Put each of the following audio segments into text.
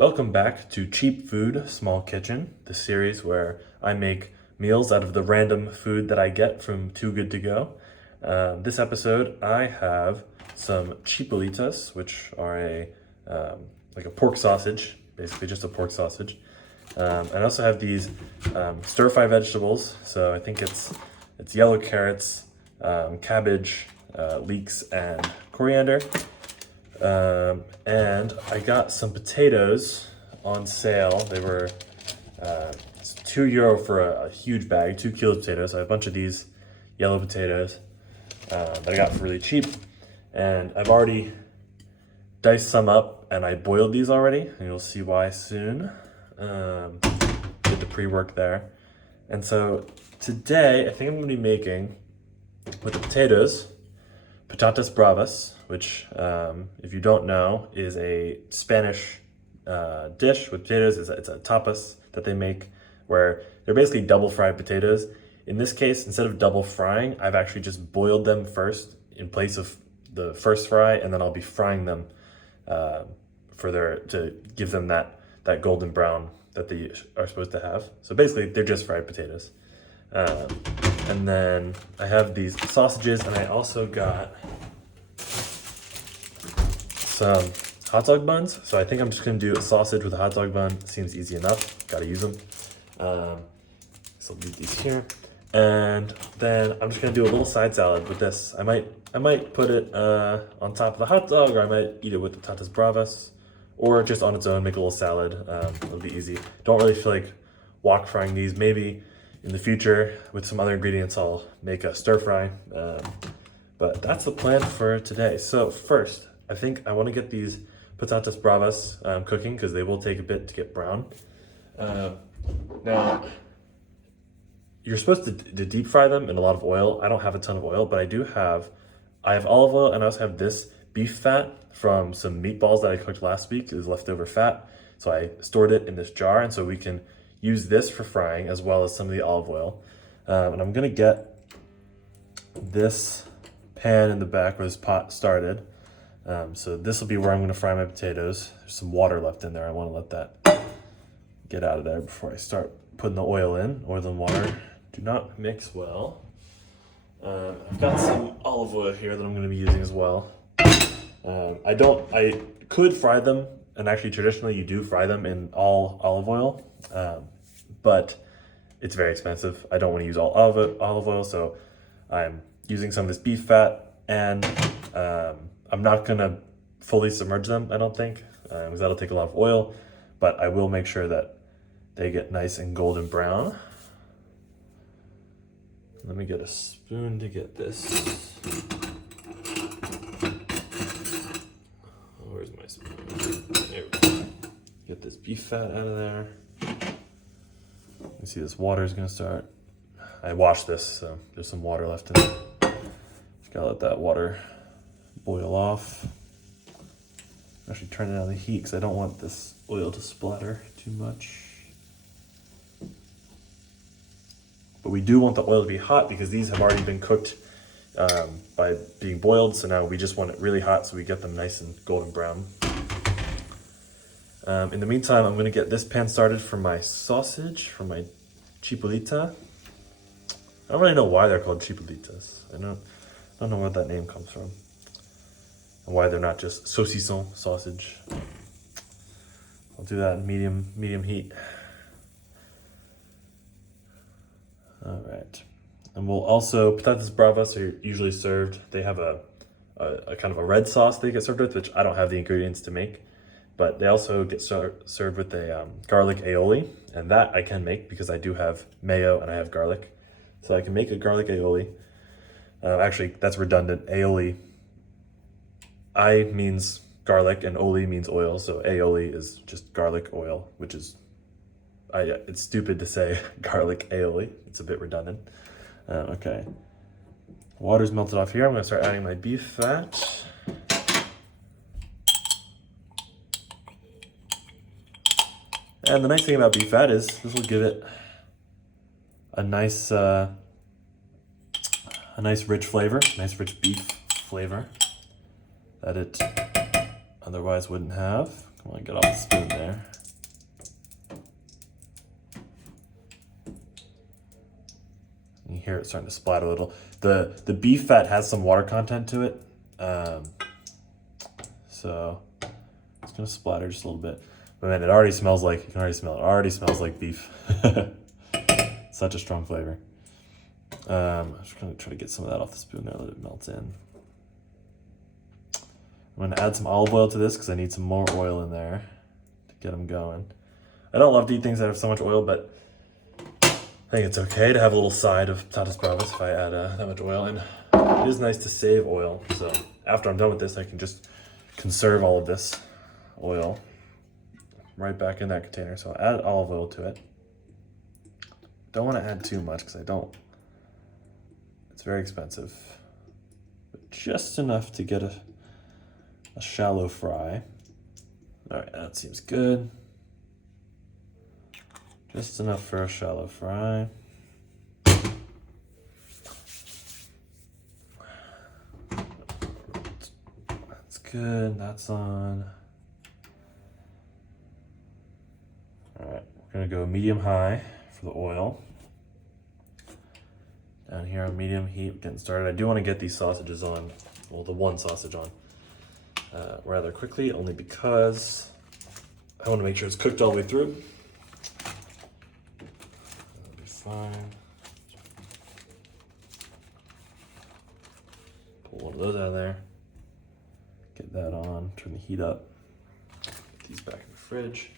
Welcome back to Cheap Food, Small Kitchen, the series where I make meals out of the random food that I get from Too Good to Go. This episode, I have some chipolitas, which are like a pork sausage, basically just a pork sausage. I also have these stir-fry vegetables. So I think it's yellow carrots, cabbage, leeks, and coriander. And I got some potatoes on sale. They were it's €2 for a huge bag, 2 kilos of potatoes. I have a bunch of these yellow potatoes that I got for really cheap. And I've already diced some up and I boiled these already, and you'll see why soon. Did the pre-work there. And so today, I think I'm gonna be making, with the potatoes, Patatas Bravas, which, if you don't know, is a Spanish dish with potatoes. It's a tapas that they make where they're basically double fried potatoes. In this case, instead of double frying, I've actually just boiled them first in place of the first fry, and then I'll be frying them to give them that golden brown that they are supposed to have. So basically, they're just fried potatoes. And then I have these sausages, and I also got some hot dog buns. So I think I'm just gonna do a sausage with a hot dog bun. Seems easy enough, gotta use them. So I'll leave these here. And then I'm just gonna do a little side salad with this. I might put it on top of the hot dog, or I might eat it with the Patatas Bravas, or just on its own, make a little salad. It'll be easy. Don't really feel like wok frying these. Maybe in the future, with some other ingredients, I'll make a stir fry. But that's the plan for today. So first, I think I want to get these Patatas Bravas cooking, because they will take a bit to get brown. Now, you're supposed to deep fry them in a lot of oil. I don't have a ton of oil, but I have olive oil, and I also have this beef fat from some meatballs that I cooked last week. It was leftover fat. So I stored it in this jar, and so we can use this for frying as well as some of the olive oil. And I'm gonna get this pan in the back where this pot started. So this will be where I'm gonna fry my potatoes. There's some water left in there. I wanna let that get out of there before I start putting the oil in. Oil and water do not mix well. I've got some olive oil here that I'm gonna be using as well. I could fry them, and actually traditionally you do fry them in all olive oil, but it's very expensive. I don't want to use all olive oil, so I'm using some of this beef fat, and I'm not gonna fully submerge them, I don't think, because that'll take a lot of oil, but I will make sure that they get nice and golden brown. Let me get a spoon to get this. Where's my spoon? There we go. Get this beef fat out of there. You see this water is gonna start. I washed this, so there's some water left in it. Just gotta let that water boil off. Actually turn down the heat because I don't want this oil to splatter too much. But we do want the oil to be hot because these have already been cooked by being boiled. So now we just want it really hot so we get them nice and golden brown. In the meantime, I'm gonna get this pan started for my sausage, for my chipolita. I don't really know why they're called chipolitas. I don't know where that name comes from, and why they're not just saucisson sausage. I'll do that in medium heat. All right, and we'll also, Patatas Bravas are usually served. They have a kind of a red sauce they get served with, which I don't have the ingredients to make. But they also get served with a garlic aioli, and that I can make because I do have mayo and I have garlic. So I can make a garlic aioli. Actually, that's redundant. Aioli, I means garlic and oli means oil. So aioli is just garlic oil, which is, it's stupid to say garlic aioli. It's a bit redundant. Okay. Water's melted off here. I'm gonna start adding my beef fat. And the nice thing about beef fat is this will give it a nice rich flavor, nice rich beef flavor that it otherwise wouldn't have. Come on, get off the spoon there. You hear it starting to splatter a little. The beef fat has some water content to it, so it's gonna splatter just a little bit. But man, it already smells like, you can already smell it. It already smells like beef. Such a strong flavor. I'm just gonna try to get some of that off the spoon there, let it melt in. I'm gonna add some olive oil to this because I need some more oil in there to get them going. I don't love to eat things that have so much oil, but I think it's okay to have a little side of patatas bravas if I add that much oil in. It is nice to save oil, so after I'm done with this, I can just conserve all of this oil right back in that container. So I'll add olive oil to it. Don't want to add too much because I don't. It's very expensive, but just enough to get a shallow fry. All right, that seems good. Just enough for a shallow fry. That's good, that's on. All right, we're gonna go medium-high for the oil. Down here on medium heat, getting started. I do wanna get these sausages on, well, the one sausage on rather quickly, only because I wanna make sure it's cooked all the way through. Fine. Pull one of those out of there. Get that on. Turn the heat up. Get these back in the fridge.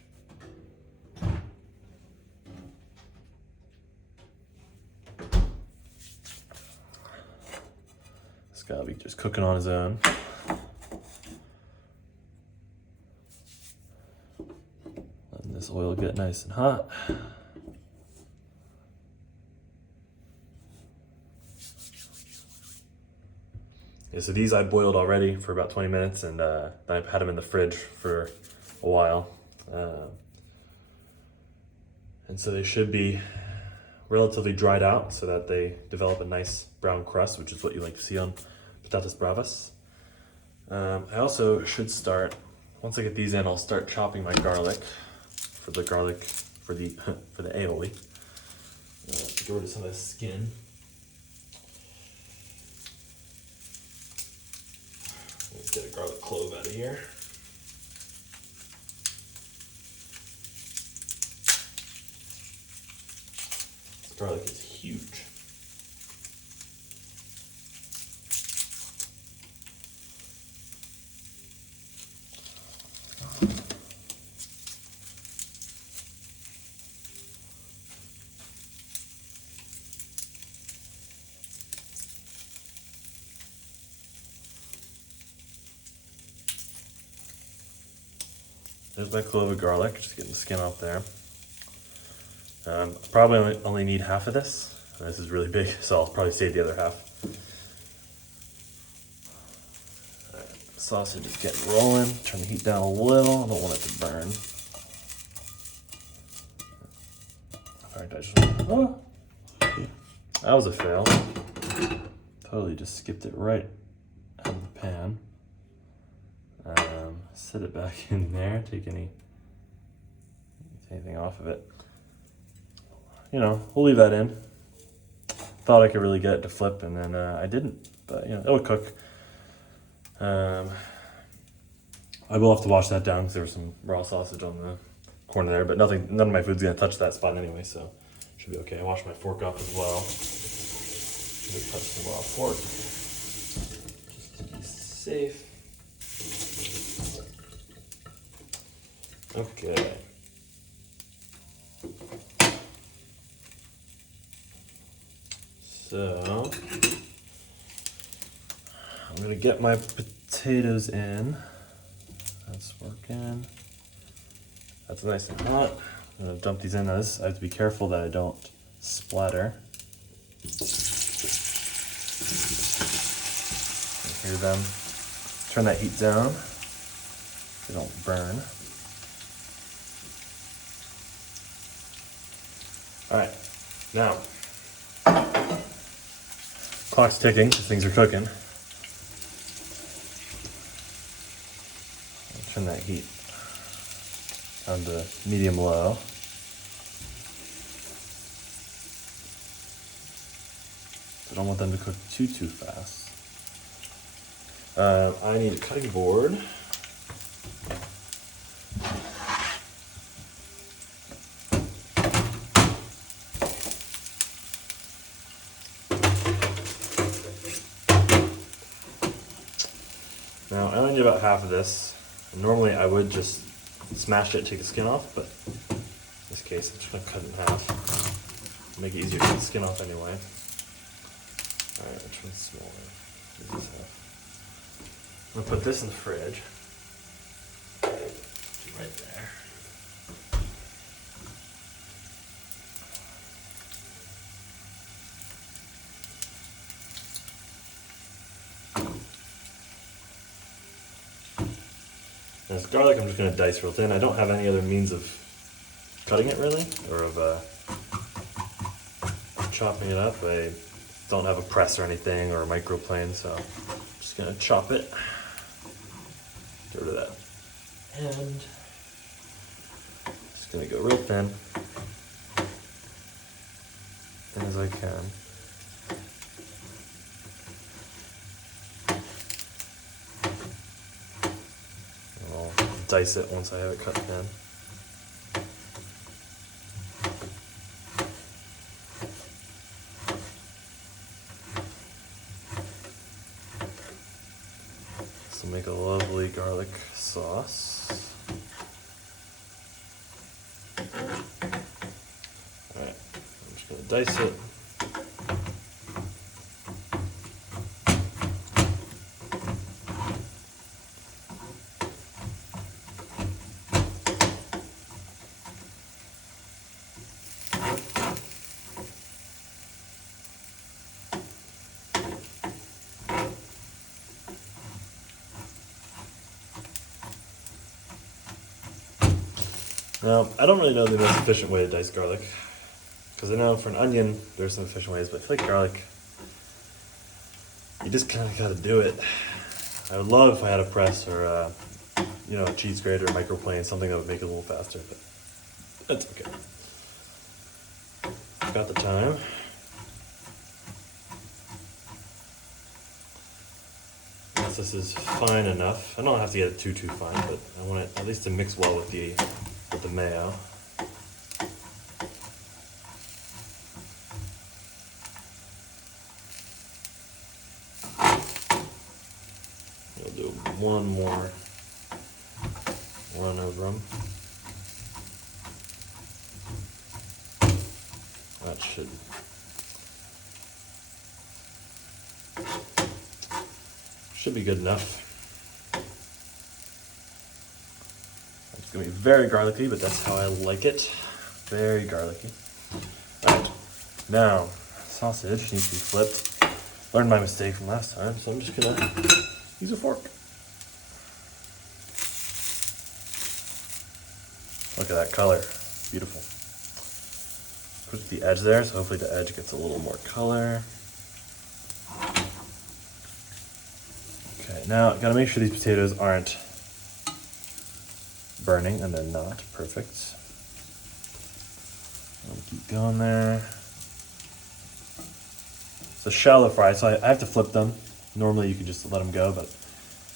This guy will be just cooking on his own. Letting this oil get nice and hot. Yeah, so these I boiled already for about 20 minutes, and then I had them in the fridge for a while. And so they should be relatively dried out so that they develop a nice brown crust, which is what you like to see on patatas bravas. I also should start, once I get these in, I'll start chopping my garlic for the for the aioli. Get rid of some of the skin. Let's get a garlic clove out of here. This garlic is huge. There's my clove of garlic, just getting the skin off there. Probably only need half of this. This is really big, so I'll probably save the other half. Right, sausage is getting rolling. Turn the heat down a little. I don't want it to burn. In fact, I just, oh, that was a fail. Totally just skipped it right out of the pan. Set it back in there, take anything off of it. You know, we'll leave that in. Thought I could really get it to flip, and then I didn't, but you know, it'll cook. I will have to wash that down because there was some raw sausage on the corner there, but none of my food's gonna touch that spot anyway, so should be okay. I washed my fork off as well. Should touch some raw pork, just to be safe. Okay. So I'm gonna get my potatoes in. That's working. That's nice and hot. I'm gonna dump these in. Now this, I have to be careful that I don't splatter. You hear them? Turn that heat down so they don't burn. All right, now, clock's ticking because things are cooking. I'll turn that heat on the medium low. I don't want them to cook too fast. I need a cutting board. Now, I only need about half of this. Normally I would just smash it, take the skin off, but in this case I'm just gonna cut it in half. Make it easier to get the skin off anyway. Alright, which one's smaller? This half. I'm gonna put this in the fridge. Right there. Now this garlic I'm just going to dice real thin. I don't have any other means of cutting it really, or of chopping it up. I don't have a press or anything, or a microplane, so I'm just going to chop it. Get rid of that. And just going to go real thin as I can. Dice it once I have it cut thin. This will make a lovely garlic sauce. Alright, I'm just going to dice it. Now, I don't really know the most efficient way to dice garlic, because I know for an onion there's some efficient ways, but I feel like garlic, you just kind of got to do it. I would love if I had a press or a cheese grater or microplane, something that would make it a little faster, but that's okay. Got the time. Once this is fine enough, I don't have to get it too fine, but I want it at least to mix well with the mayo. We'll do one more run over them. That should be good enough. It's gonna be very garlicky, but that's how I like it. Very garlicky. Alright, now sausage needs to be flipped. Learned my mistake from last time, so I'm just gonna use a fork. Look at that color, beautiful. Put the edge there, so hopefully the edge gets a little more color. Okay, now gotta make sure these potatoes aren't burning, and they're not. Perfect. I'll keep going there. It's a shallow fry, so I have to flip them. Normally you could just let them go, but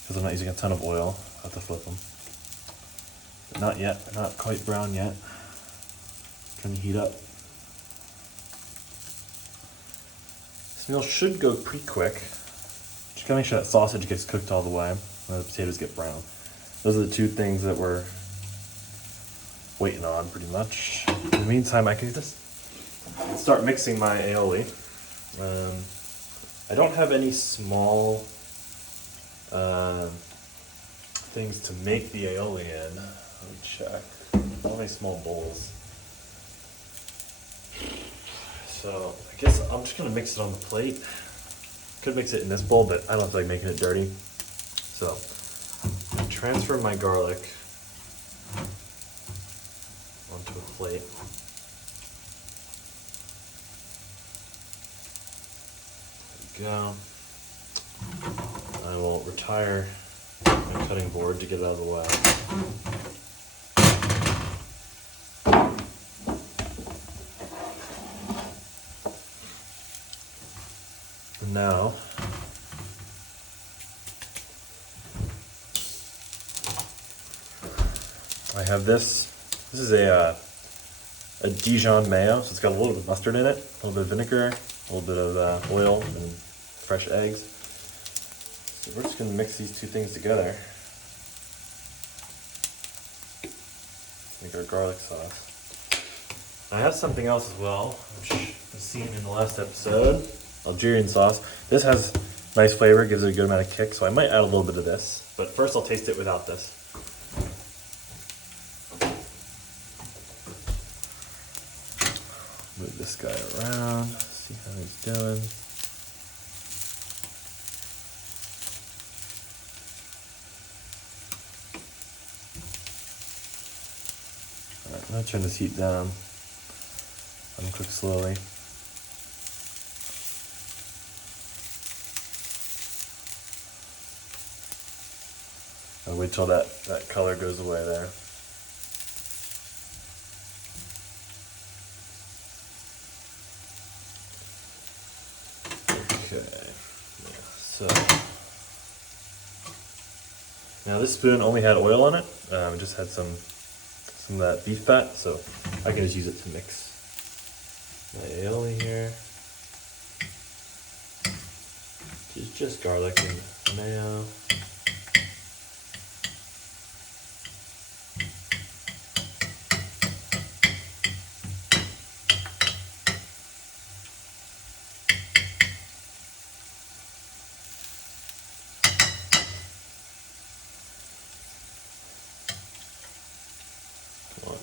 because I'm not using a ton of oil, I have to flip them. But not yet. They're not quite brown yet. Trying to heat up. This meal should go pretty quick. Just gotta make sure that sausage gets cooked all the way, and the potatoes get brown. Those are the two things that we're waiting on, pretty much. In the meantime, I can just start mixing my aioli. I don't have any small things to make the aioli in. Let me check. I don't have any small bowls. So I guess I'm just gonna mix it on the plate. Could mix it in this bowl, but I don't feel like making it dirty. So transfer my garlic onto a plate. There we go. I will retire my cutting board to get it out of the way. now, I have this. This is a Dijon mayo, so it's got a little bit of mustard in it, a little bit of vinegar, a little bit of oil, and fresh eggs. So we're just gonna mix these two things together. Make our garlic sauce. I have something else as well, which was seen in the last episode. Algerian sauce. This has nice flavor, gives it a good amount of kick, so I might add a little bit of this. But first I'll taste it without this. Move this guy around, see how he's doing. Alright, I'm gonna turn this heat down. Let him cook slowly. I'll wait till that color goes away there. Okay, so now this spoon only had oil on it. It just had some of that beef fat, so I can just use it to mix my aioli here. Just garlic and mayo.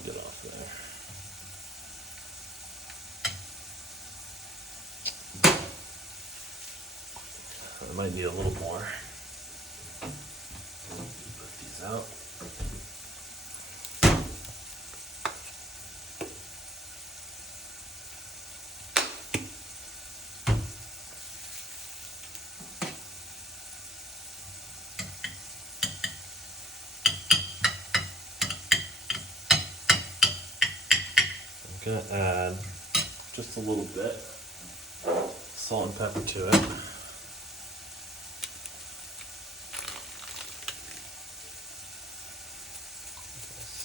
Get off there. I might need a little more. Put these out. I'm gonna add just a little bit salt and pepper to it.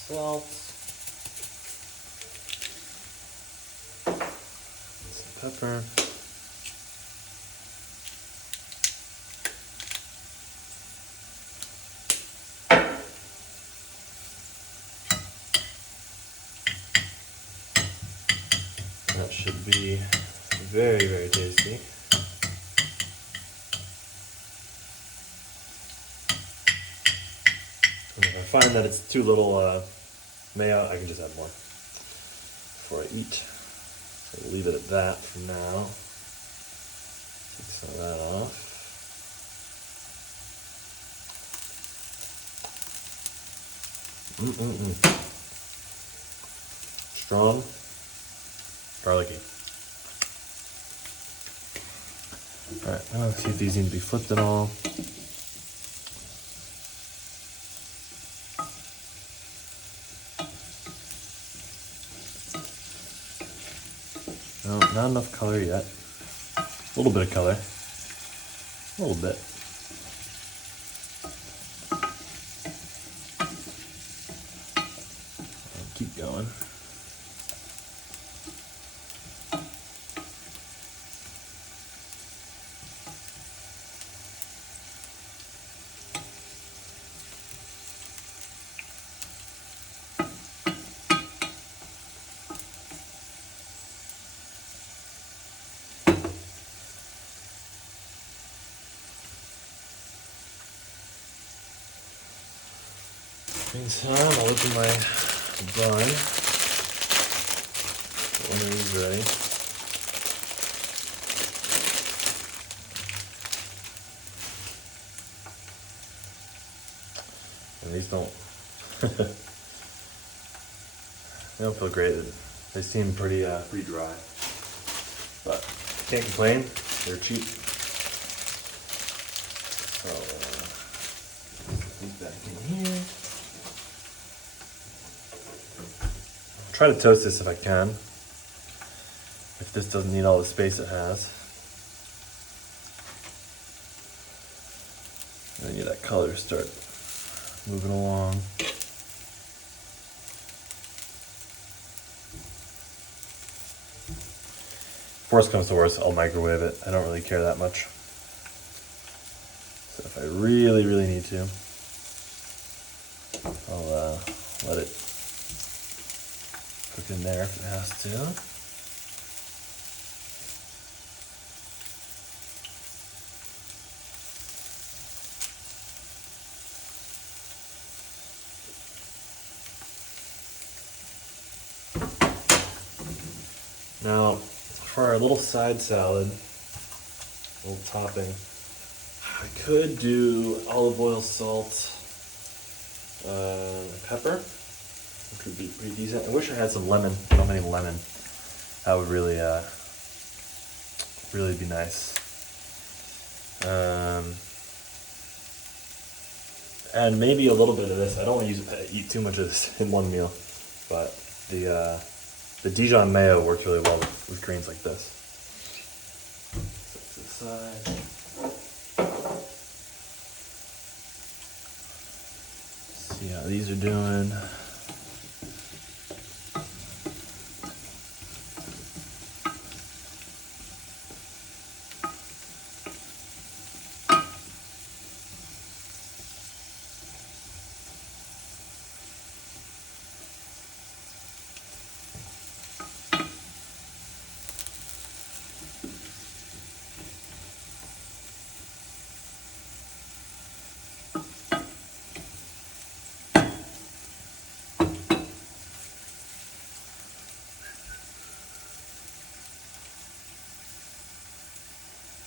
Salt, some pepper. That should be very, very tasty. And if I find that it's too little mayo, I can just add more before I eat. So I'll leave it at that for now. Take some of that off. Strong, garlicky. Alright, now let's see if these need to be flipped at all. No, not enough color yet. A little bit of color. A little bit. And keep going. Meantime, I'll open my bun. Get one of these ready. And these don't, they don't feel great. They seem pretty dry. But can't complain, they're cheap. So, put these back in here. Try to toast this if I can, if this doesn't need all the space it has. colors start moving along. Worst comes to worst, I'll microwave it. I don't really care that much. So if I really, really need to, I'll let it cook in there if it has to. Now, for our little side salad, little topping, I could do olive oil, salt, pepper, which would be pretty decent. I wish I had some lemon. I don't have any lemon. That would really, really be nice. And maybe a little bit of this. I don't want to eat too much of this in one meal, but the Dijon mayo works really well with greens like this. Set to the side. See how these are doing.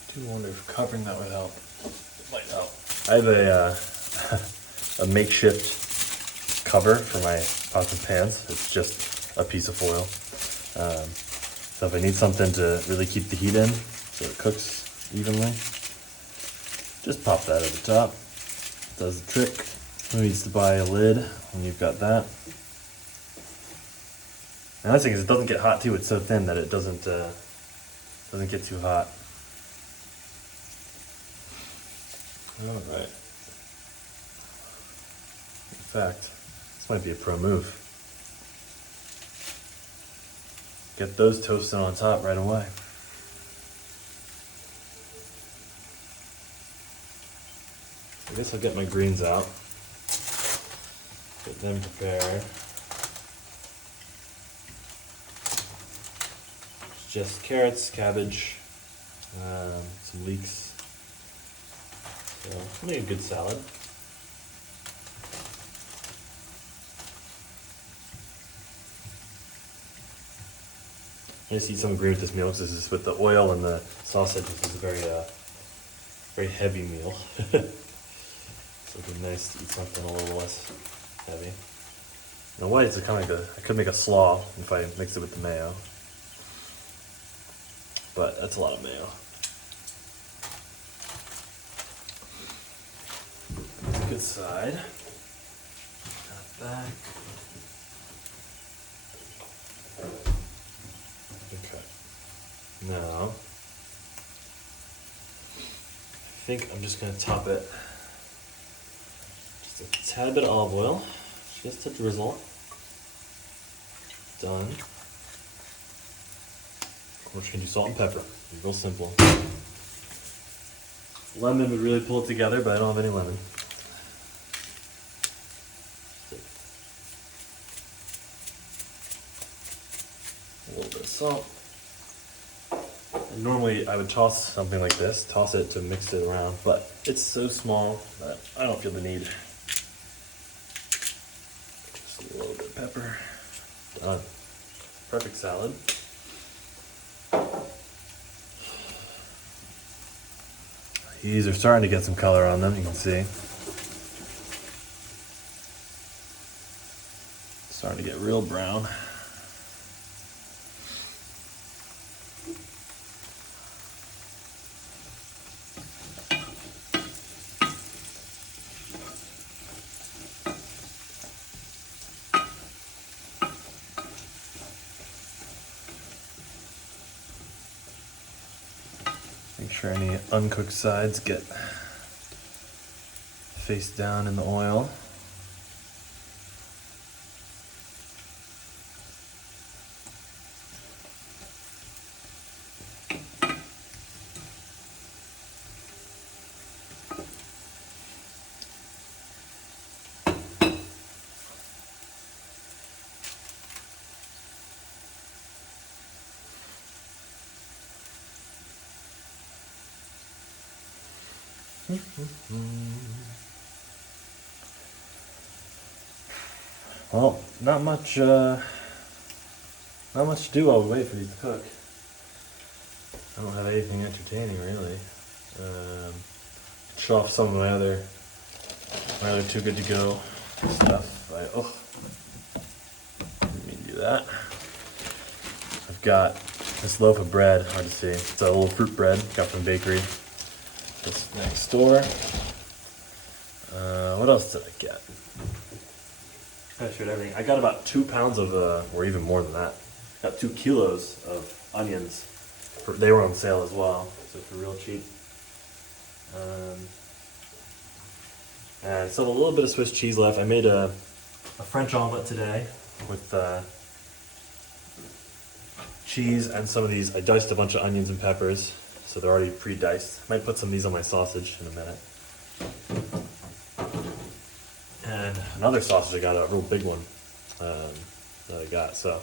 I do wonder if covering that would help. It might help. I have a makeshift cover for my pots and pans. It's just a piece of foil. So if I need something to really keep the heat in so it cooks evenly, just pop that at the top. Does the trick. Who needs to buy a lid when you've got that? And the nice thing is it doesn't get hot too. It's so thin that it doesn't get too hot. All right. In fact, this might be a pro move. Get those toasted on top right away. I guess I'll get my greens out. Get them prepared. It's just carrots, cabbage, some leeks. So, make a good salad. I just eat some green with this meal because this is with the oil and the sausage. This is a very heavy meal. So it'd be nice to eat something a little less heavy. The whites are kind of like I could make a slaw if I mix it with the mayo, but that's a lot of mayo. Good side. Got back. Okay. Now, I think I'm just going to top it. Just a tad bit of olive oil, just to drizzle. Done. We're just going to do salt and pepper. Real simple. Lemon would really pull it together, but I don't have any lemon. A little bit of salt. And normally I would toss something like this, toss it to mix it around, but it's so small that I don't feel the need. Just a little bit of pepper. Done. Perfect salad. These are starting to get some color on them, you can see. Starting to get real brown. Make sure any uncooked sides get face down in the oil. Well, not much to do while we wait for these to cook. I don't have anything entertaining really. Show off some of my other too good to go stuff. Let me do that. I've got this loaf of bread, hard to see. It's a little fruit bread, got from the bakery just next door. What else did I get? I showed everything. I got about 2 pounds of, or even more than that. Got 2 kilos of onions. They were on sale as well, so for real cheap. And still a little bit of Swiss cheese left. I made a French omelet today with cheese and some of these. I diced a bunch of onions and peppers, so they're already pre-diced. Might put some of these on my sausage in a minute. And another sausage, I got a real big one that I got. So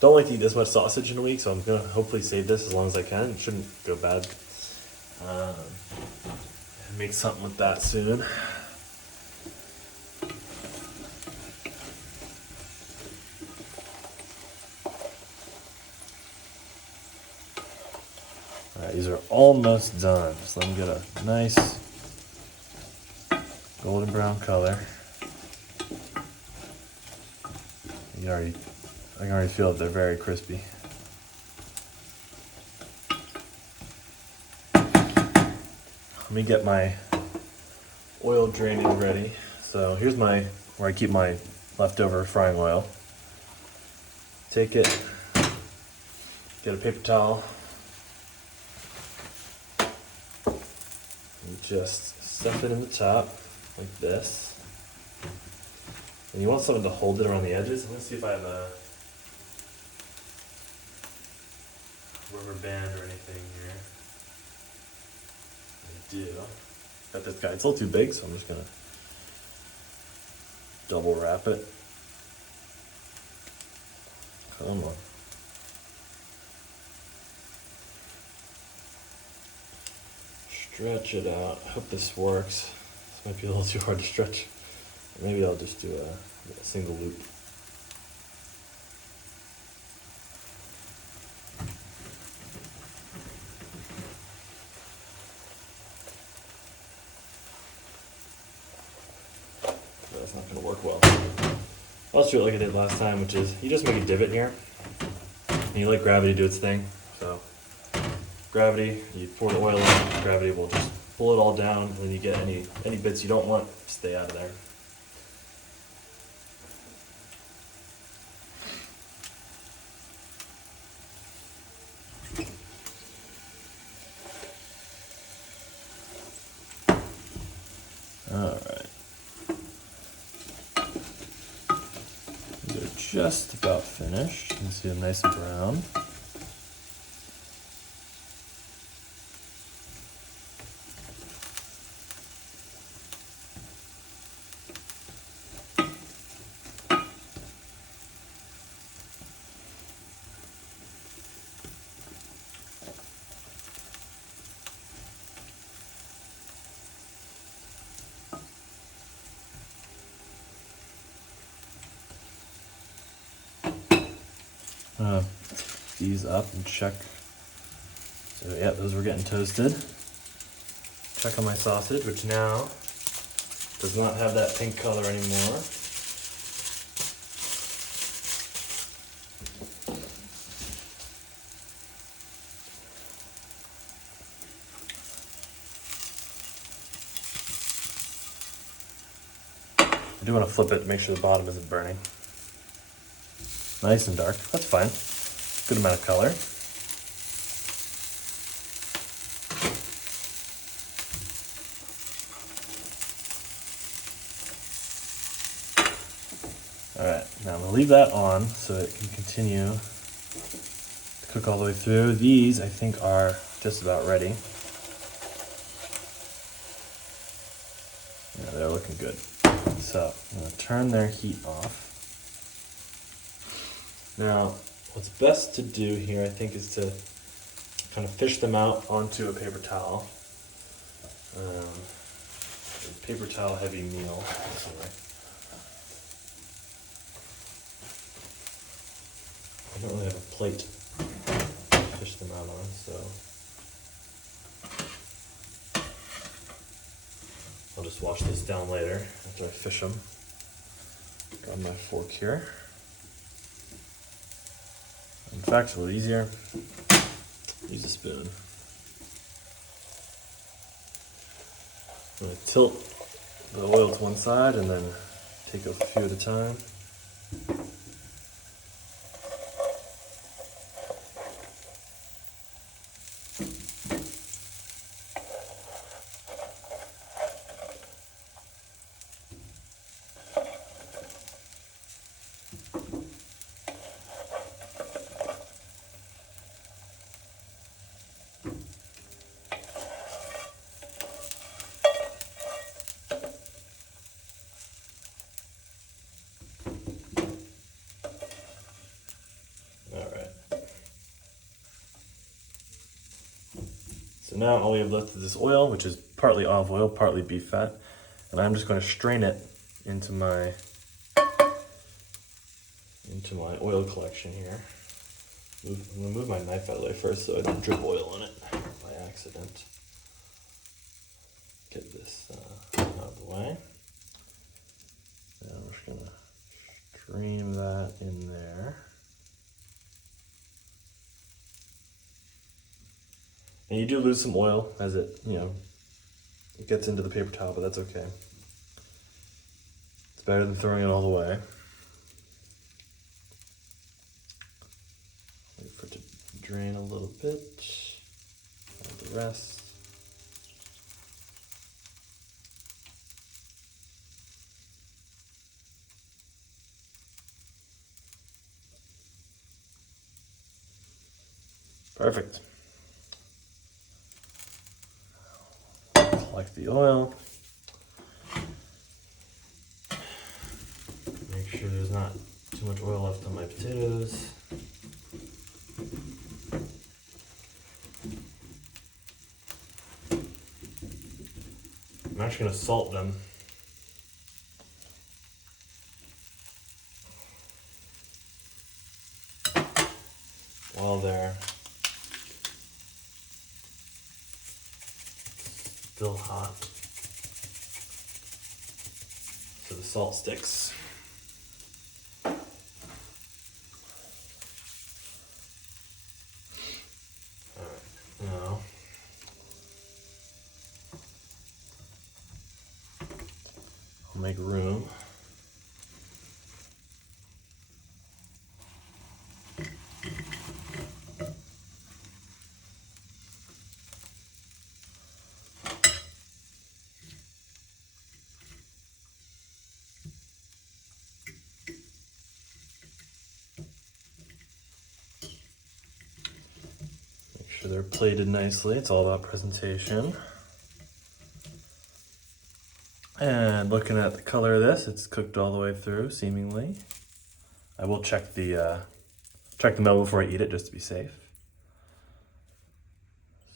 don't like to eat this much sausage in a week, so I'm gonna hopefully save this as long as I can. It shouldn't go bad. Make something with that soon. Alright, these are almost done. Just let them get a nice golden brown color. I can already feel that they're very crispy. Let me get my oil draining ready. So here's where I keep my leftover frying oil. Take it, get a paper towel, and just stuff it in the top like this. And you want something to hold it around the edges. I'm gonna see if I have a rubber band or anything here. I do. Got this guy. It's a little too big, so I'm just gonna double wrap it. Come on. Stretch it out. Hope this works. This might be a little too hard to stretch. Maybe I'll just do a single loop. That's not going to work well. I'll just do it like I did last time, which is you just make a divot here, and you let gravity do its thing. So gravity, you pour the oil in, gravity will just pull it all down, and then you get any bits you don't want, stay out of there. Alright. They're just about finished. You can see them nice and brown. These up and check. So yeah, those were getting toasted. Check on my sausage, which now does not have that pink color anymore. I do want to flip it to make sure the bottom isn't burning. Nice and dark, that's fine. Good amount of color. Now I'm gonna leave that on so it can continue to cook all the way through. These I think are just about ready. Yeah, they're looking good. So I'm gonna turn their heat off. Now, what's best to do here, I think, is to kind of fish them out onto a paper towel. Paper towel heavy meal. I don't really have a plate to fish them out on, so I'll just wash this down later after I fish them. Got my fork here. In fact, it's a little easier. Use a spoon. I'm going to tilt the oil to one side and then take a few at a time. So now all we have left is this oil, which is partly olive oil, partly beef fat. And I'm just going to strain it into my oil collection here. I'm going to move my knife out of the way first so I don't drip oil on it by accident. Get this out of the way. Now I'm just going to stream that in there. And you do lose some oil as it gets into the paper towel, but that's okay. It's better than throwing it all the way. Wait for it to drain a little bit. Add the rest. Perfect. Collect the oil. Make sure there's not too much oil left on my potatoes. I'm actually going to salt them. While they're still hot, so the salt sticks. Alright, now I'll make room. Make sure they're plated nicely. It's all about presentation. And looking at the color of this, it's cooked all the way through, seemingly. I will check the metal before I eat it, just to be safe.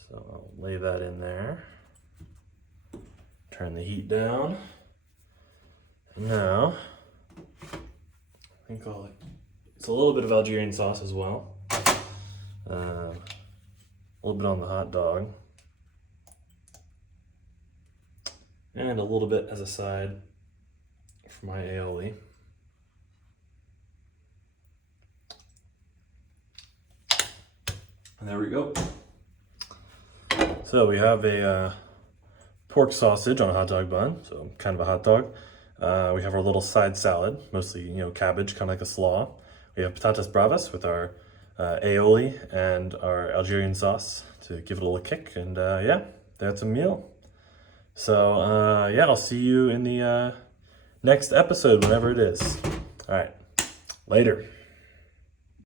So I'll lay that in there. Turn the heat down. And now, I think it's a little bit of Algerian sauce as well. A little bit on the hot dog. And a little bit as a side for my aioli. And there we go. So we have a pork sausage on a hot dog bun, so kind of a hot dog. We have our little side salad, mostly cabbage, kind of like a slaw. We have patatas bravas with our aioli and our Algerian sauce to give it a little kick. And yeah, that's a meal. So yeah, I'll see you in the next episode, whenever it is. All right, Later.